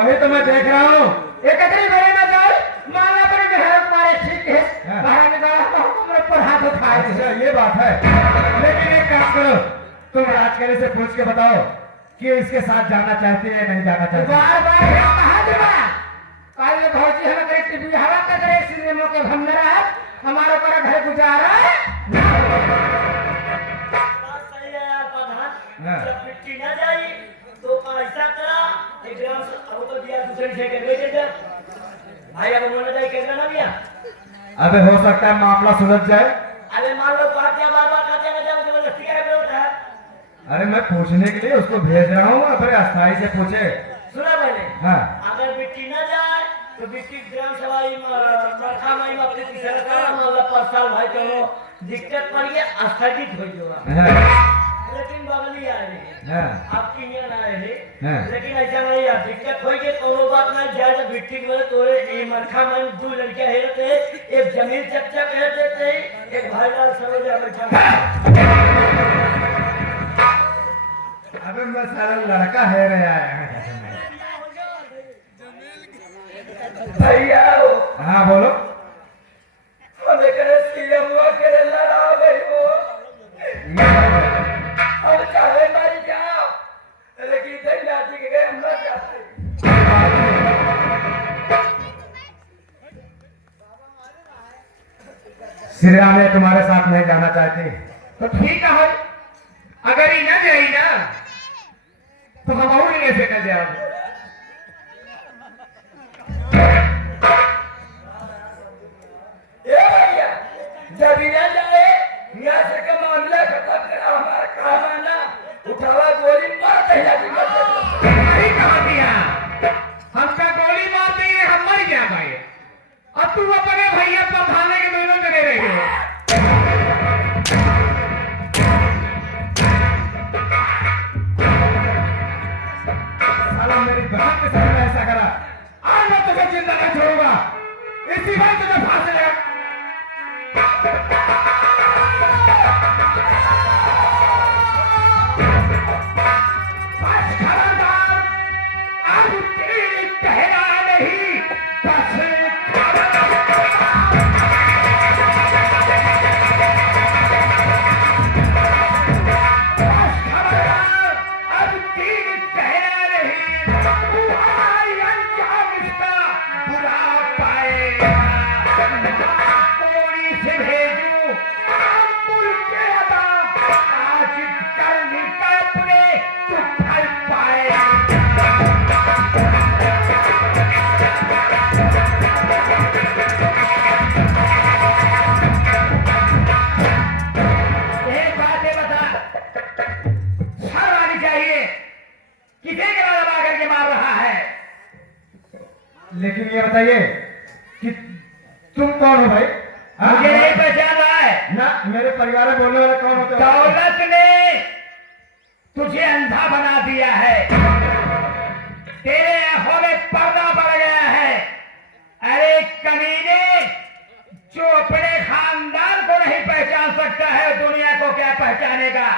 वही तो मैं देख रहा हूँ। एकत्रित बड़े ना जाए माला पर जो है तुम्हारे ठीक है बाहर निकाला हमारे पर हाथ उठाए। अच्छा ये बात है। लेकिन एक काम करो, तुम राजकरी से पूछ के बताओ कि इसके साथ जाना चाहती है या नहीं जाना चाहती। बार बार है कहा जवा काल भौजी हम करे टीवी हवा का करे सिनेमा के भंडरा है हमारा पर घर गुजारा है। बात सही है यार प्रधान। हाँ। जब मिट्टी न जाई तो ऐसा करा एक ग्राम से अब तो दिया दूसरे से के भेज दे भाई। अब मन जाए कैसे ना दिया। अबे हो सकता है मामला सुलझ जाए। अरे मान लो पार्टियां बार-बार खाते ना जाओ जबरदस्ती क्या होता है। अरे मैं पूछने के लिए उसको भेज रहा हूँ, अपने अस्थाई से पूछे। सुना मैंने। हाँ। अगर मिट्टी न जाए तो मिट्टी ग्राम सभा मरखा में अपने तीसरा का मतलब 5 साल भाई तो दिक्कत पड़ी है स्थगित हो जाएगा। हाँ। लेकिन बगली आ रही है हाँ। आपकी नहीं आ रही। हाँ। लेकिन ऐसा नहीं है दिक्कत हो गई कोनो बात नहीं जाए तो मिट्टी में तोरे ये मरखा में 2 लड़कियां हेरते एक जमीन चच्चा कह देते एक भाई लाल सरोजा बैठा। अबे मैं सारा लड़का है रे यार। भैया हाँ बोलो। हमें करे सीएम करे लड़ा गई वो हम चाहे मर जाओ लेकिन दंडा जी के हम न चाहते। श्री राम ने तुम्हारे साथ नहीं जाना चाहती तो ठीक है अगर ही न जाई ना तो हम और नहीं से जाओ। ए भैया जब न जाए यहाँ से का मामला खत्म करा हमारा काम है ना उठावा गोली मार दे नहीं कहा दिया हमका गोली मार देंगे हम मर गया भाई। अब तू अपने भैया पर थाने के दोनों जगह रहे हो। साला मेरी बहन के साथ में ऐसा करा, आज मैं तुझे जिंदा नहीं छोड़ूंगा। इसी बात तुझे फांसी लगा। खबरदार अब तेरी कहना नहीं बस खबरदार अब तेरी कहना नहीं तुम्हारी अंजाम इसका बुरा पाएगा। कोड़ी से भेजूं अमूल के अदा आज कर निकल पड़े तो फल पाएगा। एक बात है बता शर्म आनी चाहिए किसे के बाद दबा करके मार रहा है। लेकिन ये बताइए कि तुम कौन हो भाई? हाँ? मुझे नहीं पहचान रहा है। ना मेरे परिवार में बोलने वाले कौन होते हो? दौलत ने तुझे अंधा बना दिया है। तेरे आंखों में पर्दा पड़ गया है। अरे कमीने जो अपने खानदान को नहीं पहचान सकता है दुनिया को क्या पहचानेगा।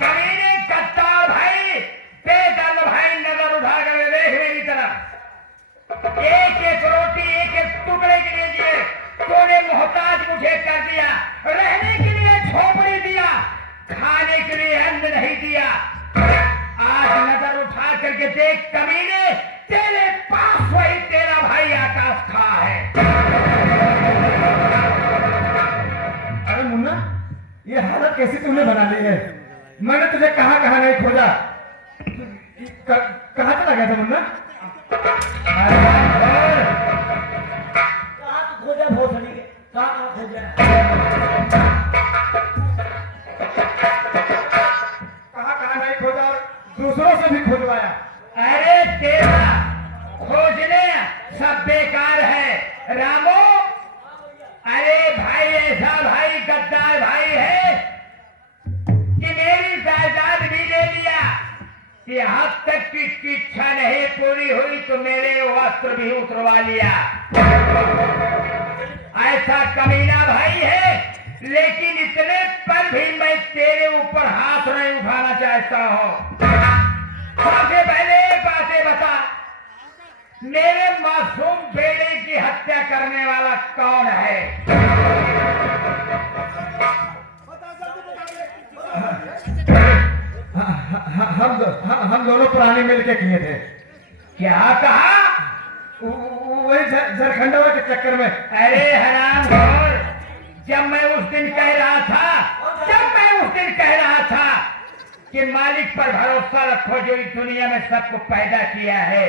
कमीने कत्तार भाई बेदर्द भाई नजर उठा कर देख मेरी तरफ। एक एक रोटी एक एक टुकड़े के लिए तूने मोहताज मुझे कर दिया। रहने के लिए झोपड़ी दिया खाने के लिए अन्न नहीं दिया। आज नजर उठा करके देख कमीने तेरे पास वही तेरा भाई आकाश खा है। अरे मुन्ना ये हालत कैसी तुमने बना ली है? मैंने तुझे कहाँ कहाँ नहीं खोजा। कहाँ चला गया था मुन्ना? कहाँ तो खोजा भोसड़ी के कहाँ खोजा कहाँ नहीं खोजा, दूसरों से भी खोजवाया। अरे तेरा खोजने सब बेकार है रामो। अरे भाई ऐसा भाई गद्दार भाई है कि मेरी जायदाद भी ले लिया। यहाँ तक कि इच्छा नहीं पूरी हुई तो मेरे वस्त्र भी उतरवा लिया। ऐसा कमीना भाई है लेकिन इतने पर भी मैं तेरे ऊपर हाथ नहीं उठाना चाहता हूँ। सबसे पहले बातें मेरे मासूम बेटे की हत्या करने वाला कौन है? हम दोनों पुराने मिल के किए थे। क्या कहा? वही झारखंडवा के चक्कर में। अरे हरामखोर, जब मैं उस दिन कह रहा था कि मालिक पर भरोसा रखो जो इस दुनिया में सबको पैदा किया है,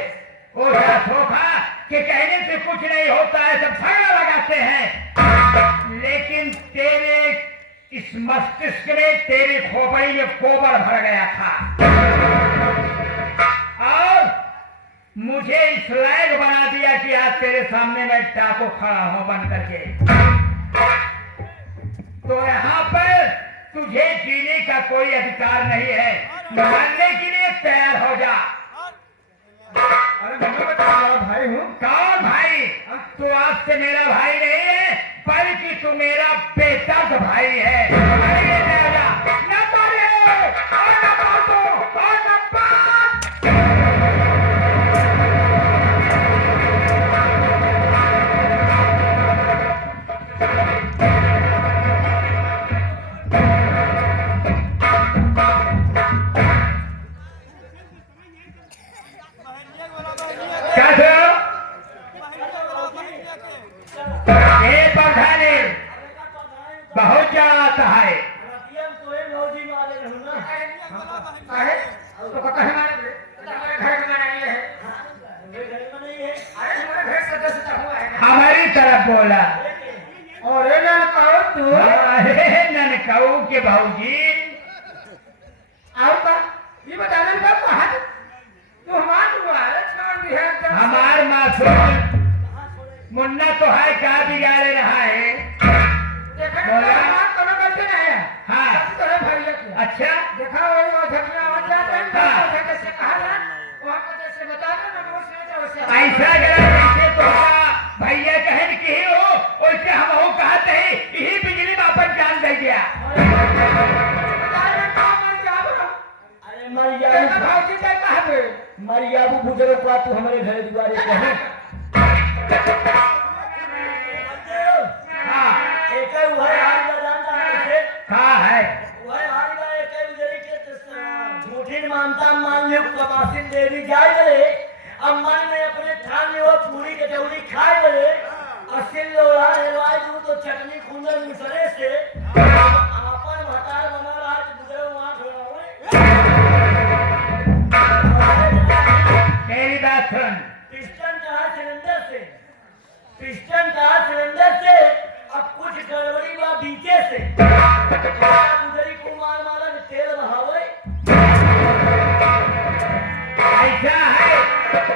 वो धोखा कि कहने से कुछ नहीं होता है, सब झगड़ा लगाते हैं। लेकिन तेरे इस मस्तिष्क में, तेरी खोपड़ी में गोबर भर गया था और मुझे इस लायक बना दिया कि आज तेरे सामने मैं डाकू खड़ा हूं बन करके। तो यहाँ पर तुझे जीने का कोई अधिकार नहीं है, मरने के लिए तैयार हो जा। अरे मैं तुम्हारा भाई हूँ। कौन भाई? तू आज से मेरा भाई नहीं है, बल्कि तू मेरा बेदर्द भाई है। अरे दादा, न मारे और न मारो और न बहुत ज्यादा आता है। हमारी तरफ बोला और ननकाऊ तू। अरे ननकाऊ के भाऊजी आओ का ये बताने का कहा तू हमारा छोड़ दिया। हमार मासूम मुन्ना तो है, क्या बिगाड़े रहा है? बोला हाँ। अच्छा देखा ऐसा कैसे तो भैया कहन की हो, वैसे हम हो कहते हैं यही बिजली में अपन जान दे गया। अरे मरियाबू बुजुर्ग का तू हमारे घर दुआरे कहे। हाँ एक वह हाल जानता है कहाँ है? वह हाल का एक उजरी के झूठी मानता मान ले कमासिन देवी जाए गए। अब मन में अपने ठान ले वो पूरी कचौड़ी खाए गए। असिल लोड़ा हेलवाई दूँ तो चटनी खुंदर मिसरे से आपन भटार बना रहा है बुजुर्ग वहाँ खड़ा हुए। मेरी बात सुन। पिस्टन कहा सिलेंडर से अब कुछ गड़बड़ी बा बीचे से गुजरी को मार मारा तेल बहावे। ऐसा है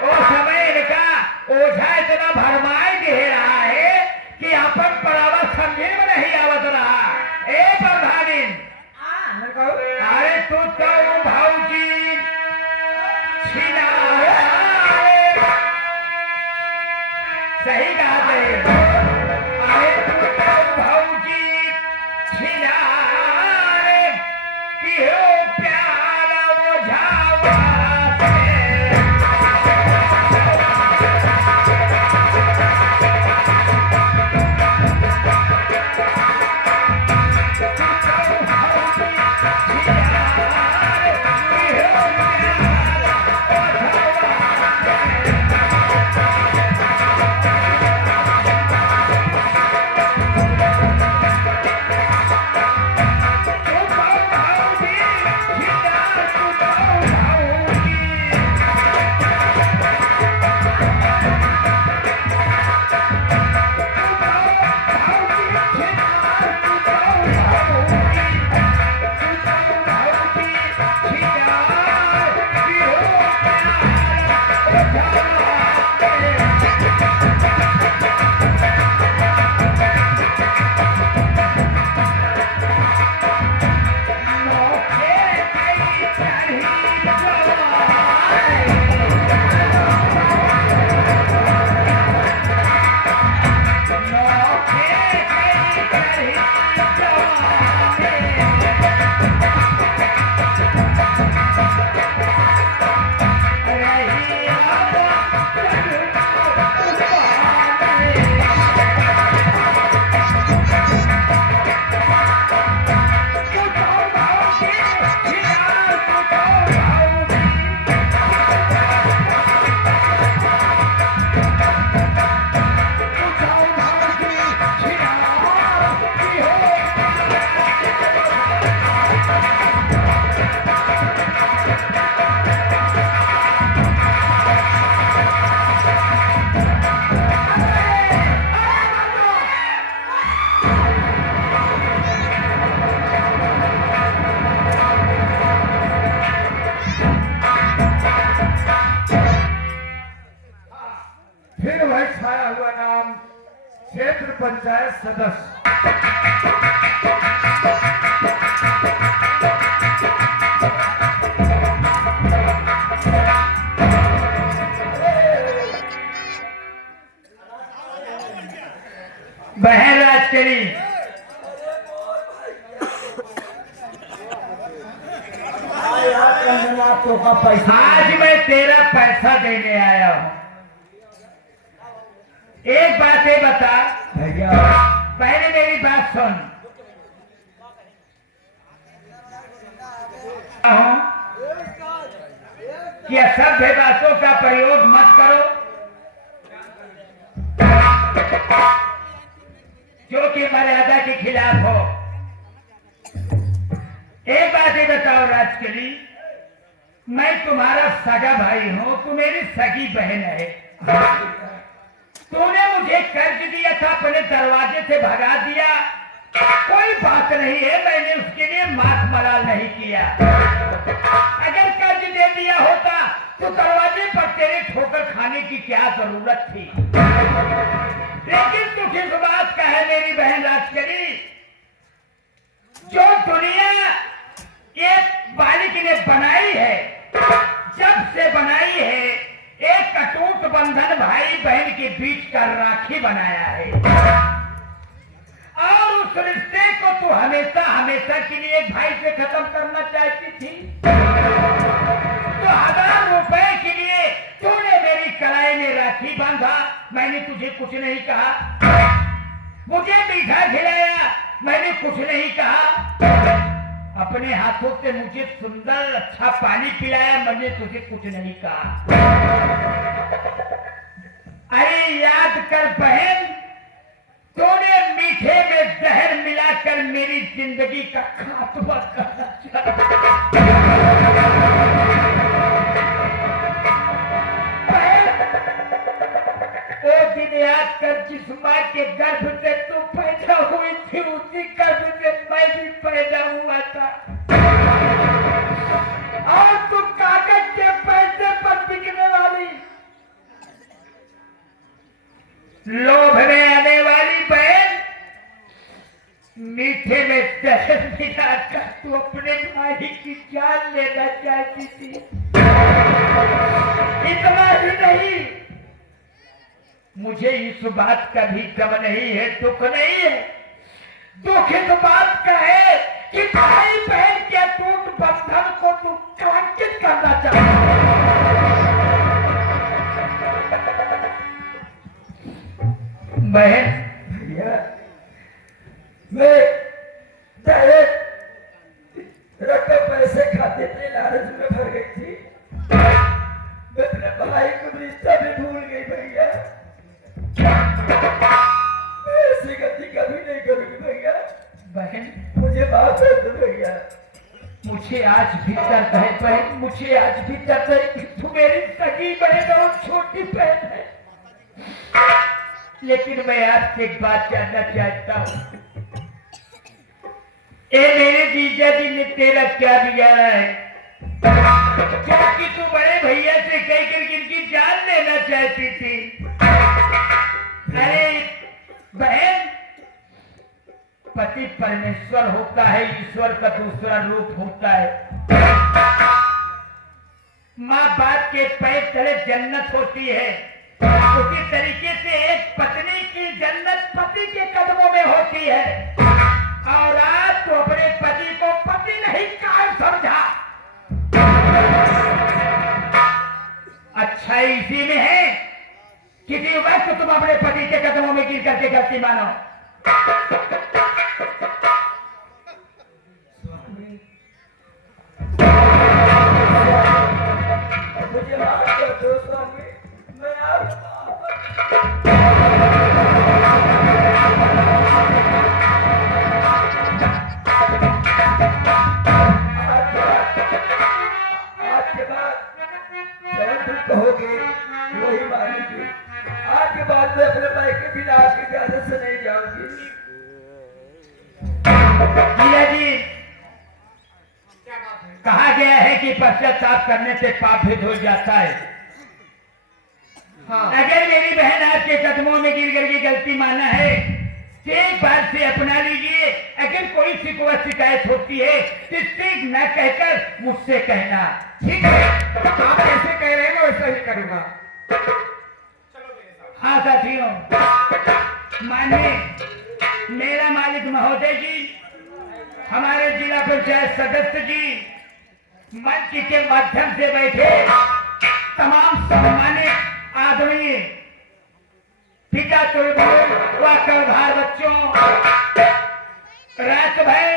वो समय का ओझा इतना भरमाई दे रहा है कि अपन पड़ावा समझे में नहीं आवत रहा। ए प्रधानिन, अरे तू तो भाऊजी छीना सही कहा थे। अरे तू तो भाऊजी छीना कि हो प्यारा ओझावा Thank you. पंचायत सदस्य। बहन राजकरी, तो का पैसा आज मैं तेरा पैसा देने आया हूँ। एक बात ये बता, भैया पहले मेरी बात सुन। कि असभ्य बातों का प्रयोग मत करो, जो कि मर्यादा के खिलाफ हो। एक बात ये बताओ राजकली, मैं तुम्हारा सगा भाई हूं, तू मेरी सगी बहन है। तूने मुझे कर्ज दिया था, अपने दरवाजे से भगा दिया, कोई बात नहीं है, मैंने उसके लिए माथ मलाल नहीं किया। अगर कर्ज दे दिया होता तो दरवाजे पर तेरे ठोकर खाने की क्या जरूरत थी। लेकिन तू किस बात का है मेरी बहन राजकरी? जो दुनिया एक बालिक ने बनाई है, जब से बनाई है, एक अटूट बंधन भाई बहन के बीच का राखी बनाया है। और उस रिश्ते को तू हमेशा हमेशा के लिए भाई से खत्म करना चाहती थी। तो 1000 रुपए के लिए तूने मेरी कलाई में राखी बांधा, मैंने तुझे कुछ नहीं कहा। मुझे मीठा खिलाया, मैंने कुछ नहीं कहा। अपने हाथों से मुझे सुंदर अच्छा पानी पिलाया, मैंने तुझे कुछ नहीं कहा। अरे याद कर बहन, तूने मीठे में जहर मिलाकर मेरी जिंदगी का खात्मा करना चाहा। वो दिन याद कर जिस माँ के गर्भ से तू पैदा हुई थी, उसी गर्भ से मैं भी पैदा हुआ था। और तू कागज के पैसे पर बिकने वाली, लोभ में आने वाली बहन, मीठे में जहर मिलाकर तू अपने भाई की जान लेना चाहती थी। इतना ही नहीं, मुझे इस बात का भी गम नहीं है, दुख नहीं है। दुख इस बात का है कि भाई बहन के अटूट बंधन को तू कलंकित करना चाहता। बहन भैया मैं रकम पैसे खाते थे, लालच में भर गई थी। मैं अपने भाई को रिश्ता भी भूल गई भैया। मैं ऐसी गलती कभी नहीं करूंगी भैया। बहन मुझे माफ कर दो भैया। मुझे आज भी दर्द है बहन, मुझे आज भी दर्द है कि तू मेरी सगी बहन और छोटी बहन है। लेकिन मैं आपसे एक बात जानना चाहता हूँ, ए मेरे जीजा जी ने तेरा क्या बिगाड़ा है? क्या कि तू बड़े भैया से कह कर इनकी जान लेना चाहती थी? अरे बहन, पति परमेश्वर होता है, ईश्वर का दूसरा रूप होता है। माँ बाप के पैर तले जन्नत होती है, उसी तरीके से एक पत्नी की जन्नत पति के कदमों में होती है। और आज तो अपने पति को पति नहीं काल समझा। अच्छा इसी में है, किसी वक्त तुम अपने पति के कदमों में गिर करके गलती मानो। मुझे माफ कर दो स्वामी, मैं आपको आज के बाद जब तुम कहोगे वही मानूंगी। आज के बाद मैं अपने भाई के बिना आपकी इजाजत से नहीं जाऊंगी। भैया जी, कहा गया है कि पश्चाताप करने से पाप भी धुल जाता है। हाँ। अगर मेरी बहन आपके कदमों में गिर करके गलती माना है एक बार से अपना लीजिए। अगर कोई शिकायत होती है तो सिर्फ न कहकर मुझसे कहना। ठीक है, आप ऐसे कह रहे हैं मैं वैसा ही करूंगा। हाँ साथियों, माननीय मेरा मालिक महोदय जी, हमारे जिला पंचायत सदस्य जी, मंच के माध्यम से बैठे तमाम सम्मानित आदमी, पिता तुलबुल व कर्णधार बच्चों, रात भर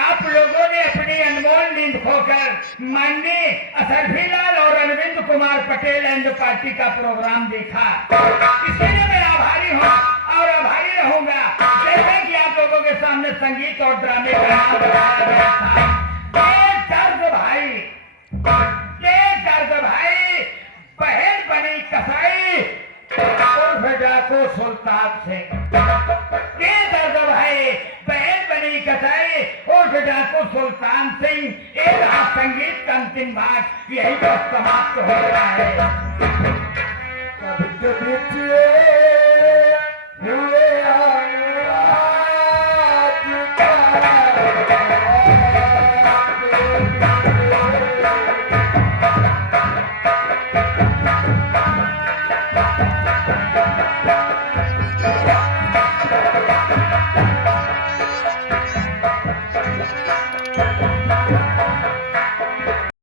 आप लोगों ने अपनी अनमोल नींद खोकर माननीय असरफीलाल और अरविंद कुमार पटेल एंड पार्टी का प्रोग्राम देखा। इसलिए मैं आभारी हूँ और आभारी रहूंगा। जैसे कि आप लोगों के सामने संगीत और ड्रामे का नाम बताया गया था, बेदर्द भाई, बेदर्द भाई, बहन बनी कसाई और डाको सुल्तान सिंह। बेदर्द भाई, बहन बनी कसाई और डाको सुल्तान सिंह। ये रहा संगीत का अंतिम भाग, यही तो समाप्त हो रहा है। कभी कभी हुए